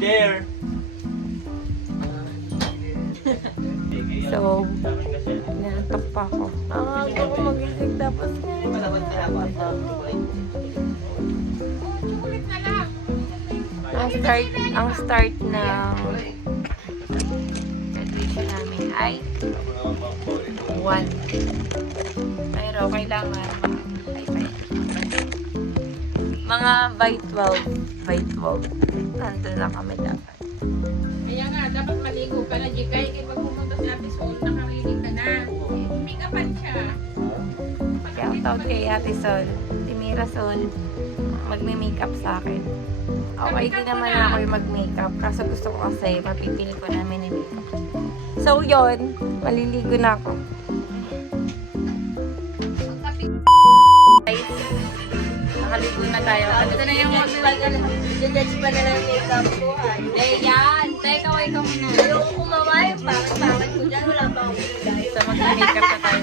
There. So, nantok pa ako. Ako magising tapos ang start ng graduation namin ay 1. Pero kailangan mga by 12. Nandun na kami dapat. Kaya nga, dapat maligo ka na, Jikay. Kaya pag pumunta sa Ate Sol, nakarinig ka na. Make-upan siya. Shout out kay Ate Sol. Si Mira Sol, magme-makeup sa akin. Okay din naman ako yung mag-makeup. Kaso gusto ko kasi, mapipili ko namin yung makeup. So, yon, maliligo na ako. Guys, nakaligo na tayo. Ito na yung Judge pa na lang makeup ko. Hindi yan. Teka, kaway ka muna. Yung kumaway, pangit ko dyan. Wala pa akong kulay. So, mag-makeup na tayo.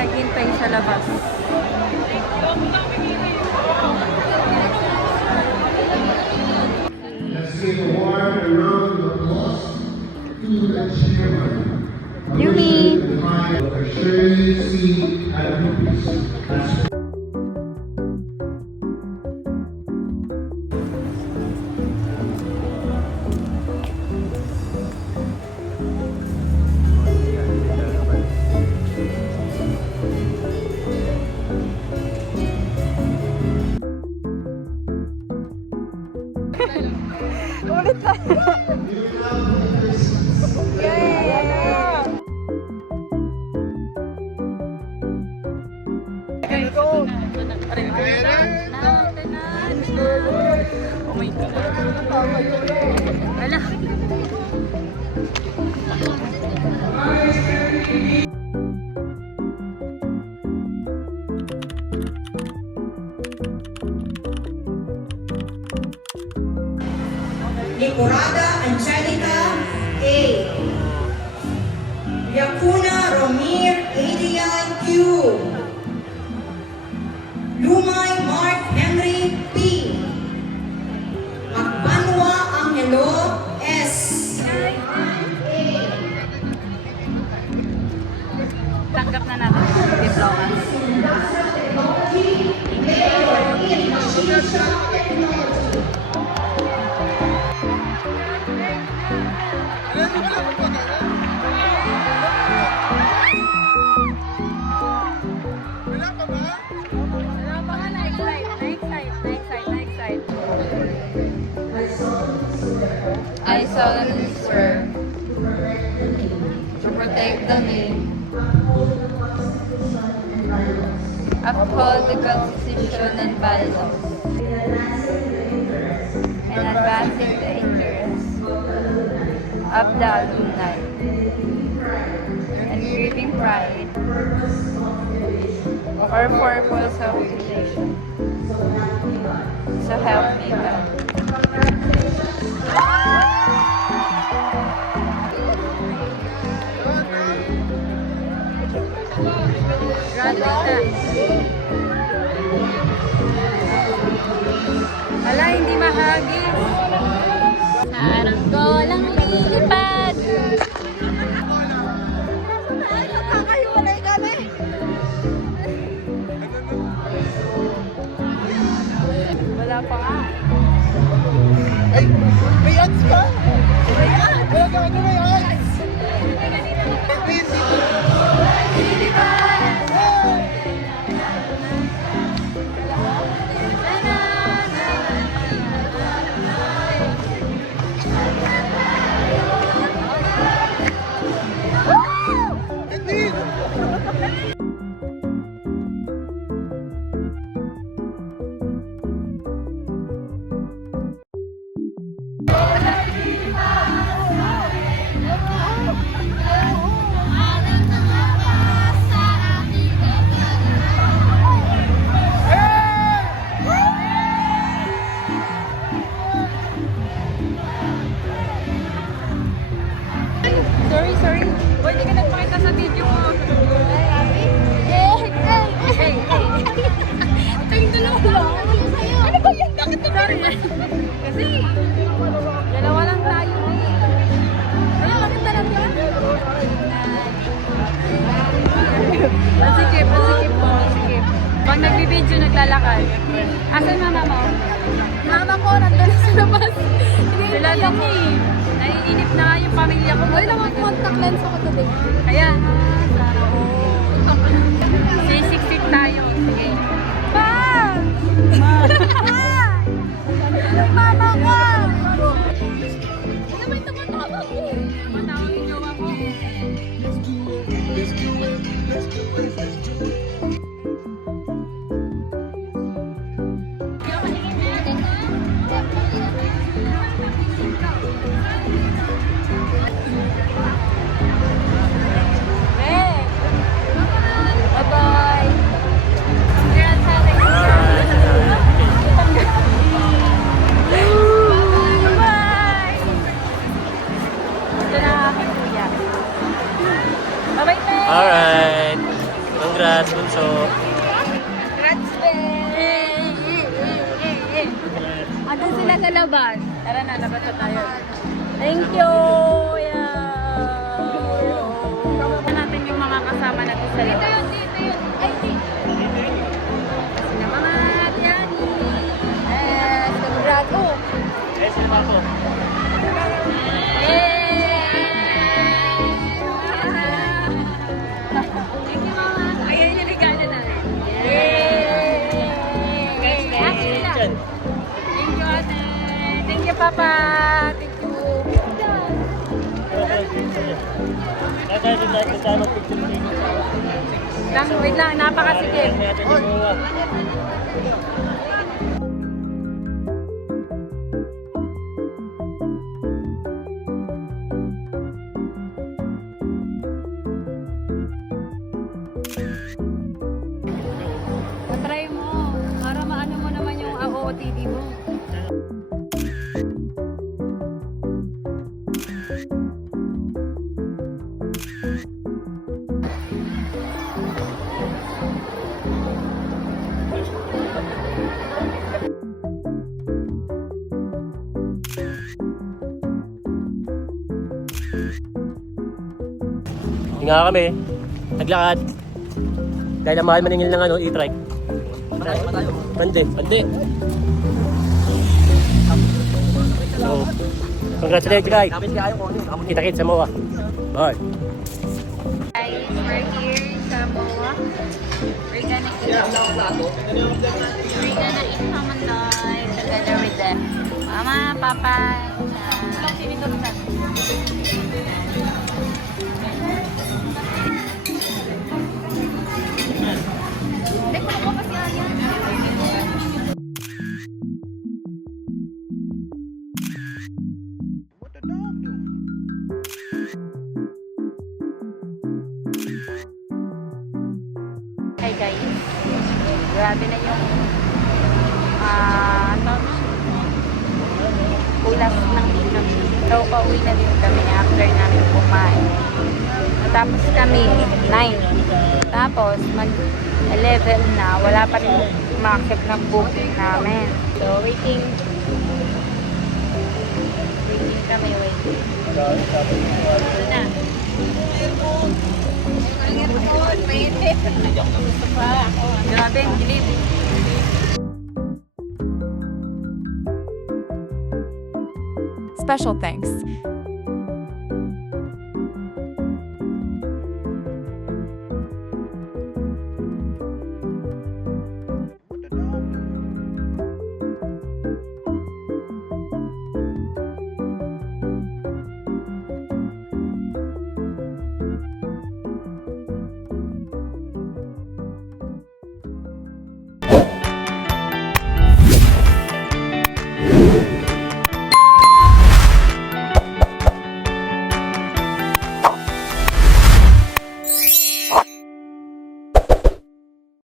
Naghintay sa labas. Let's give a warm round of applause to the chairman. Yumi! Shirley C. Adrupis. Ulit lang. Yeah! Go! Oh my God. Wala. Licorada Angelica A. Yakuna Romir Adrian Q. Lumay Mark Henry P. Magbanwa Angelo S. Tanggap na natin yung diplomas. I solemnly swear to protect the name, uphold the Constitution and values, and advancing the interests of the alumni, and giving pride of our purpose of education. So help me God. Ala, hindi mahagis. Sarang ko lang lilipad. Nakakahiwalay kami. Wala pa nga. Ay, may ads ka? May ads? Ano may ads? Sorry. Uy, hindi ka nagpakita sa video mo. Hey. Tayong dalawa lang. Ano ba yan? Bakit na sorry? Kasi, dalawa lang tayo eh. Ay, bakit na lang yun? Masikip po. Pag nagbibideo, naglalakad. Asan mama mo? Mama ko, nandun sa labas. Wala lang eh. Naiinip na nga yung pamilya ko. Wala naman contact lens ako today. Kaya, sana ko. Say 16 tayo. Sige. Mama ko! Ano ba ito ba tawag ko? Matawag yung jowa ko. Bye-bye. Congrats sa ating Bye-bye. Ito na ang aking kuya. Bye-bye, Pe. Alright. Congrats, Bunso. Congrats, Pe. Andun sila sa labas. Tara na, labas na tayo. Thank you. Natin yung mga kasama natin sa labas. Dito yun. Ay, sila mga Tiani. Yes, congrats. Oh. Eh, sino ako? Thank you, Mama. Ayan yung regalo namin. Thank you, Ate. Thank you, Papa. Thank you. Wait lang, napakasikip. Try mo para maano mo naman yung OOTD mo. Hindi nga kami. Naglakad. Dahil ang mahal maningil ng ano, e-trike. Pande. So, congratulations guys. Kita-kits sa MOA. Bye. Guys, we're here sa MOA. We're gonna eat hamanday together with them. Mama, Papa, Hi guys, grabe na yung ulas ng ikot. So, pauwi na din kami after namin kumain. Tapos kami, 9. Tapos, mag-11 na. Wala pa rin ma-accept ng booking namin. So, waiting kami. Ito na. Grabe, ang dilim. Special thanks